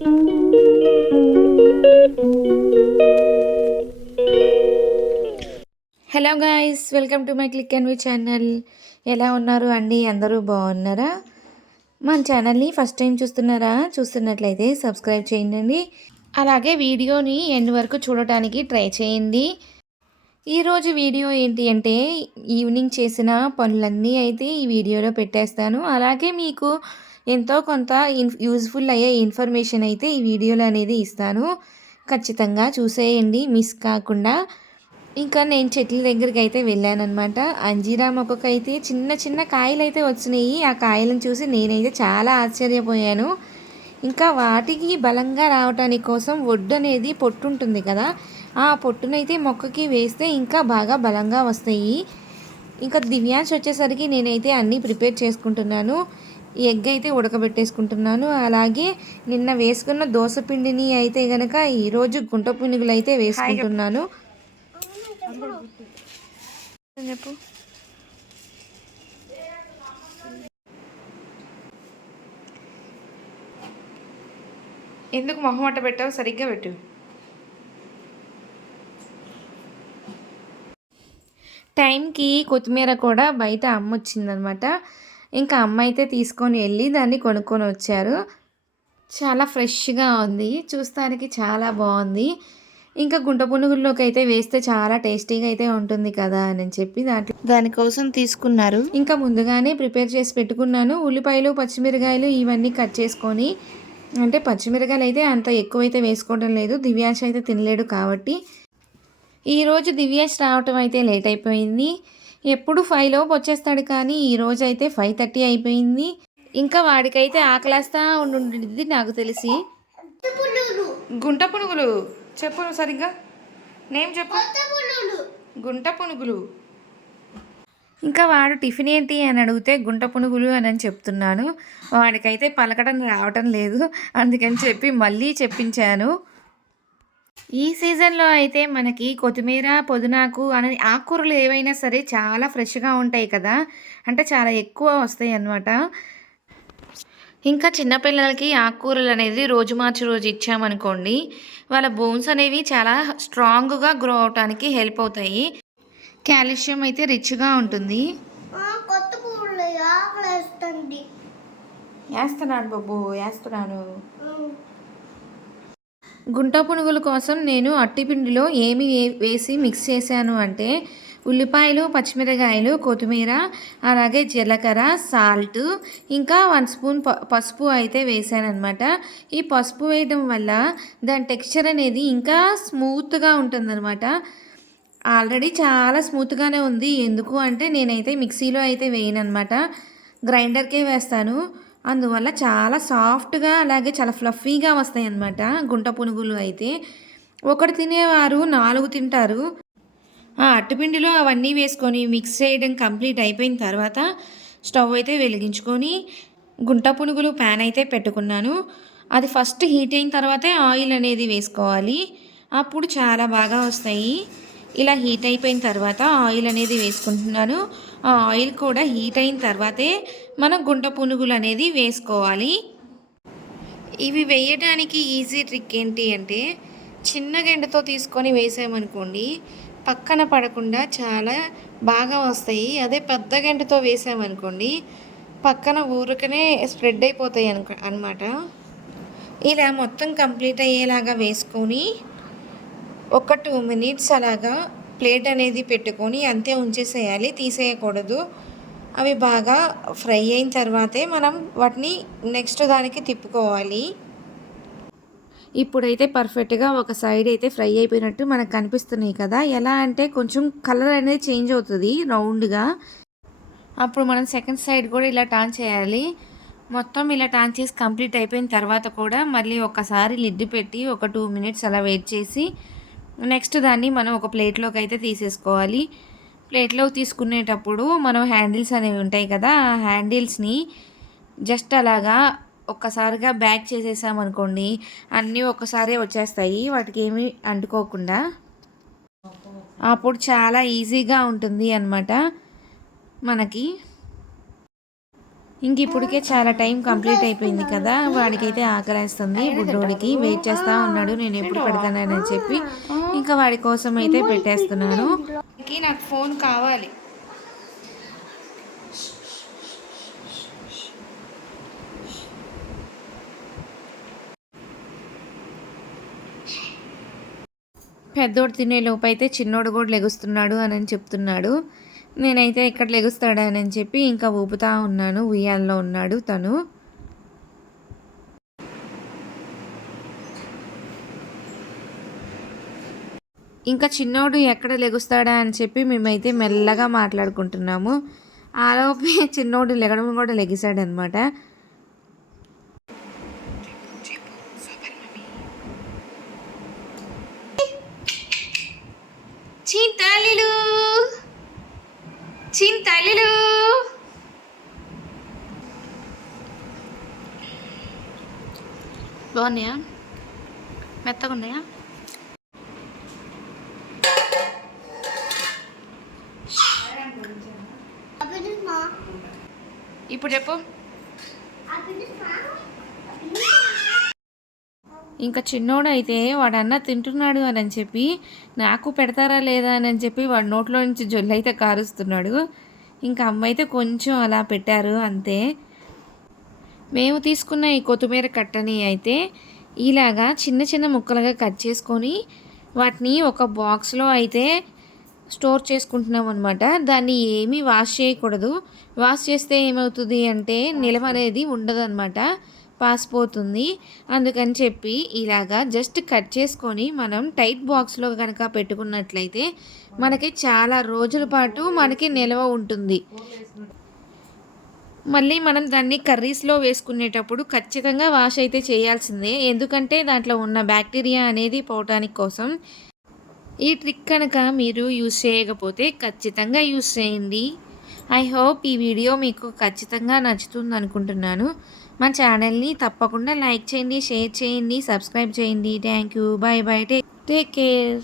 Hello guys welcome to my click and we channel ఎలా ఉన్నారు అండి? అందరూ బాగున్నారా? మన ఛానల్ని ఫస్ట్ టైం చూస్తున్నారా? చూస్తున్నట్లయితే సబ్స్క్రైబ్ చేయండి. అలాగే వీడియోని ఎండ్ వరకు చూడటానికి ట్రై చేయండి. ఈరోజు వీడియో ఏంటి అంటే ఈవినింగ్ చేసిన పనులన్నీ అయితే ఈ వీడియోలో పెట్టేస్తాను. అలాగే మీకు ఎంతో కొంత ఇన్ యూజ్ఫుల్ అయ్యే ఇన్ఫర్మేషన్ అయితే ఈ వీడియోలో అనేది ఇస్తాను. ఖచ్చితంగా చూసేయండి మిస్ కాకుండా. ఇంకా నేను చెట్ల దగ్గరికి అయితే వెళ్ళానమాట అంజీరా మొక్కకైతే చిన్న చిన్న కాయలు అయితే వచ్చినాయి. ఆ కాయలను చూసి నేనైతే చాలా ఆశ్చర్యపోయాను. ఇంకా వాటికి బలంగా రావటానికి కోసం ఒడ్డు అనేది పొట్టు ఉంటుంది కదా ఆ పొట్టునైతే మొక్కకి వేస్తే ఇంకా బాగా బలంగా వస్తాయి. ఇంకా దివ్యాంశ్ వచ్చేసరికి నేనైతే అన్నీ ప్రిపేర్ చేసుకుంటున్నాను. ఎగ్ అయితే ఉడకబెట్టేసుకుంటున్నాను. అలాగే నిన్న వేసుకున్న దోశ పిండిని అయితే గనక ఈరోజు గుంట పునుగులు అయితే వేసుకుంటున్నాను. చెప్పు. ఎందుకు మొహమాట పెట్టావు సరిగ్గా పెట్టు. టైంకి కొత్తిమీర కూడా బయట అమ్మ వచ్చిందనమాట ఇంకా అమ్మ అయితే తీసుకొని వెళ్ళి దాన్ని కొనుక్కొని వచ్చారు. చాలా ఫ్రెష్గా ఉంది. చూస్తానికి చాలా బాగుంది. ఇంకా గుంట పునుగుల్లోకి అయితే వేస్తే చాలా టేస్టీగా అయితే ఉంటుంది కదా అని చెప్పి దాంట్లో దానికోసం తీసుకున్నారు. ఇంకా ముందుగానే ప్రిపేర్ చేసి పెట్టుకున్నాను. ఉల్లిపాయలు పచ్చిమిరకాయలు ఇవన్నీ కట్ చేసుకొని అంటే పచ్చిమిరకాయలు అయితే అంత ఎక్కువైతే వేసుకోవడం లేదు. దివ్యాష్ అయితే తినలేడు కాబట్టి. ఈరోజు దివ్యాష్ రావటం అయితే లేట్ అయిపోయింది. ఎప్పుడు ఫైవ్ లోపు వచ్చేస్తాడు కానీ ఈరోజు అయితే ఫైవ్ థర్టీ అయిపోయింది. ఇంకా వాడికైతే ఆకలేస్తా ఉండుండిద్ది నాకు తెలిసి. గుంట పునుగులు చెప్పు సరిగ్గా. నేమ్ చెప్పు. గుంట పునుగులు. ఇంకా వాడు టిఫిన్ ఏంటి అని అడిగితే గుంట పునుగులు అని చెప్తున్నాను. వాడికైతే పలకడం రావటం లేదు. అందుకని చెప్పి మళ్ళీ చెప్పించాను. ఈ సీజన్లో అయితే మనకి కొత్తిమీర పుదీనాకు అనేది ఆకుకూరలు ఏవైనా సరే చాలా ఫ్రెష్గా ఉంటాయి కదా. అంటే చాలా ఎక్కువ వస్తాయి అన్నమాట. ఇంకా చిన్నపిల్లలకి ఆకుకూరలు అనేది రోజు మార్చి రోజు ఇచ్చామనుకోండి వాళ్ళ బోన్స్ అనేవి చాలా స్ట్రాంగ్గా గ్రో అవడానికి హెల్ప్ అవుతాయి. కాల్షియం అయితే రిచ్గా ఉంటుంది. వేస్తున్నాను బాబు వేస్తున్నాను గుంట పునుగుల కోసం నేను అట్టిపిండిలో ఏమి వే- వేసి మిక్స్ చేశాను అంటే ఉల్లిపాయలు పచ్చిమిరకాయలు కొత్తిమీర అలాగే జీలకర్ర సాల్ట్ ఇంకా వన్ స్పూన్ ప పసుపు అయితే వేసానమాట ఈ పసుపు వేయడం వల్ల దాని టెక్స్చర్ అనేది ఇంకా స్మూత్గా ఉంటుందన్నమాట. ఆల్రెడీ చాలా స్మూత్గానే ఉంది. ఎందుకు అంటే నేనైతే మిక్సీలో అయితే వేయనమాట గ్రైండర్కే వేస్తాను. అందువల్ల చాలా సాఫ్ట్గా అలాగే చాలా ఫ్లఫీగా వస్తాయి అన్నమాట గుంట పునుగులు అయితే. ఒకటి తినేవారు నాలుగు తింటారు. ఆ అట్టుపిండిలో అవన్నీ వేసుకొని మిక్స్ చేయడం కంప్లీట్ అయిపోయిన తర్వాత స్టవ్ అయితే వెలిగించుకొని గుంట పునుగులు ప్యాన్ అయితే పెట్టుకున్నాను. అది ఫస్ట్ హీట్ అయిన తర్వాతే ఆయిల్ అనేది వేసుకోవాలి. అప్పుడు చాలా బాగా వస్తాయి. ఇలా హీట్ అయిపోయిన తర్వాత ఆయిల్ అనేది వేసుకుంటున్నాను. ఆ ఆయిల్ కూడా హీట్ అయిన తర్వాతే మనం గుంట పునుగులు అనేది వేసుకోవాలి. ఇవి వేయడానికి ఈజీ ట్రిక్ ఏంటి అంటే చిన్న గెండతో తీసుకొని వేసామనుకోండి పక్కన పడకుండా చాలా బాగా వస్తాయి. అదే పెద్ద గంటతో వేసామనుకోండి పక్కన ఊరికనే స్ప్రెడ్ అయిపోతాయి అనుకో అనమాట ఇలా మొత్తం కంప్లీట్ అయ్యేలాగా వేసుకొని ఒక టూ మినిట్స్ అలాగా ప్లేట్ అనేది పెట్టుకొని అంతే ఉంచేసేయాలి తీసేయకూడదు. అవి బాగా ఫ్రై అయిన తర్వాతే మనం వాటిని నెక్స్ట్ దానికి తిప్పుకోవాలి. ఇప్పుడైతే పర్ఫెక్ట్గా ఒక సైడ్ అయితే ఫ్రై అయిపోయినట్టు మనకు కనిపిస్తున్నాయి కదా. ఎలా అంటే కొంచెం కలర్ అనేది చేంజ్ అవుతుంది రౌండ్గా. అప్పుడు మనం సెకండ్ సైడ్ కూడా ఇలా టర్న్ చేయాలి. మొత్తం ఇలా టర్న్ చేసి కంప్లీట్ అయిపోయిన తర్వాత కూడా మళ్ళీ ఒకసారి లిడ్ పెట్టి ఒక టూ మినిట్స్ అలా వెయిట్ చేసి నెక్స్ట్ దాన్ని మనం ఒక ప్లేట్లోకి అయితే తీసేసుకోవాలి. ప్లేట్లోకి తీసుకునేటప్పుడు మనం హ్యాండిల్స్ అనేవి ఉంటాయి కదా ఆ హ్యాండిల్స్ని జస్ట్ అలాగా ఒక్కసారిగా బ్యాక్ చేసేసామనుకోండి అన్నీ ఒక్కసారే వచ్చేస్తాయి. వాటికి ఏమీ అంటుకోకుండా. అప్పుడు చాలా ఈజీగా ఉంటుంది అన్నమాట మనకి. ఇంక ఇప్పటికే చాలా టైం కంప్లీట్ అయిపోయింది కదా. వాడికైతే ఆకలేస్తుంది. బుడ్డోడికి వెయిట్ చేస్తా ఉన్నాడు. నేను ఎప్పుడు పెడతానని చెప్పి ఇంకా వాడి కోసం అయితే పెట్టేస్తున్నాను. నాకు ఫోన్ కావాలి. పెద్దోడు తినే లోపు అయితే చిన్నోడు కూడా లెగుస్తున్నాడు అని అని చెప్తున్నాడు. నేనైతే ఎక్కడ లెగుస్తాడనని చెప్పి ఇంకా ఊపుతా ఉన్నాను. ఉయ్యాల్లో ఉన్నాడు తను. ఇంకా చిన్నోడు ఎక్కడ లెగుస్తాడా అని చెప్పి మేమైతే మెల్లగా మాట్లాడుకుంటున్నాము. ఆలోపే చిన్నోడు లెగడం కూడా లెగిసాడనమాట. చింతలు బాగున్నాయా? మెత్తగా ఉన్నాయా? ఇప్పుడు చెప్పు. ఇంకా చిన్నోడు అయితే వాడు అన్న తింటున్నాడు అని అని చెప్పి నాకు పెడతారా లేదా అని అని చెప్పి వాడు నోట్లో నుంచి జొల్లు అయితే కారుస్తున్నాడు. ఇంకా అమ్మ అయితే కొంచెం అలా పెట్టారు అంతే. మేము తీసుకున్న ఈ కొత్తిమీర కట్టని అయితే ఇలాగా చిన్న చిన్న ముక్కలుగా కట్ చేసుకొని వాటిని ఒక బాక్స్లో అయితే స్టోర్ చేసుకుంటున్నాం అనమాట దాన్ని ఏమీ వాష్ చేయకూడదు. వాష్ చేస్తే ఏమవుతుంది అంటే నిలవ అనేది ఉండదు అనమాట పాసిపోతుంది. అందుకని చెప్పి ఇలాగా జస్ట్ కట్ చేసుకొని మనం టైట్ బాక్స్లో కనుక పెట్టుకున్నట్లయితే మనకి చాలా రోజుల పాటు మనకి నిల్వ ఉంటుంది. మళ్ళీ మనం దాన్ని కర్రీస్లో వేసుకునేటప్పుడు ఖచ్చితంగా వాష్ అయితే చేయాల్సిందే. ఎందుకంటే దాంట్లో ఉన్న బ్యాక్టీరియా అనేది పోవటానికి కోసం. ఈ ట్రిక్ కనుక మీరు యూస్ చేయకపోతే ఖచ్చితంగా యూస్ చేయండి. ఐ హోప్ ఈ వీడియో మీకు ఖచ్చితంగా నచ్చుతుంది అనుకుంటున్నాను. మా ఛానల్ని తప్పకుండా లైక్ చేయండి షేర్ చేయండి సబ్స్క్రైబ్ చేయండి. Thank you. Bye bye. Take take care.